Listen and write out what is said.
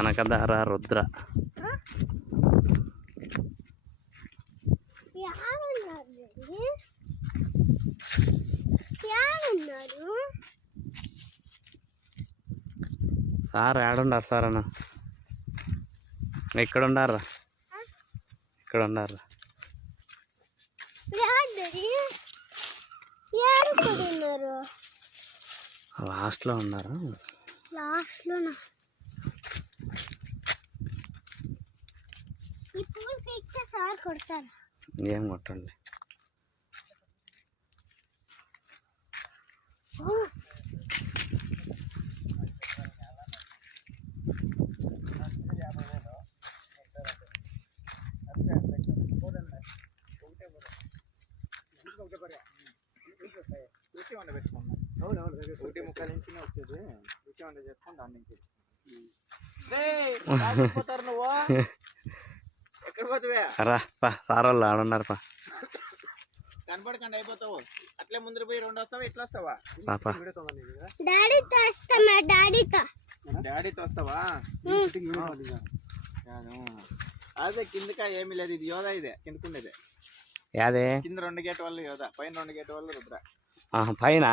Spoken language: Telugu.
కనకదార రుద్ర సార్ ఏడుండారు సార్ అన్న ఇక్కడ ఉండారా ఇక్కడ ఉండారా లాస్ట్లో ఉన్నారా లాస్ట్లోనా ఈ పూలు పీకితే సార్ కొడతారు ఏం కొట్టండి ఒకటి ముక్కల నుంచి వచ్చేది రుచి వంట చేసుకొని దాని నుంచి నువ్వు ఎక్కడ పోతావే రా పా సార్ వాళ్ళు ఆడున్నారు పా కనపడకండి అయిపోతావు అట్లే ముందర పోయి 2 వస్తావా ఇట్లా వస్తావా డాడీతో వస్తామా డాడీతో వస్తావా అదే కిందక ఏమీ లేదు ఇది యోధా ఇదే కిందకుండేదే యాదే కింద 2 గేట్ వాళ్ళు యోధా పైన 2 గేట్ వాళ్ళు రుద్ర పైన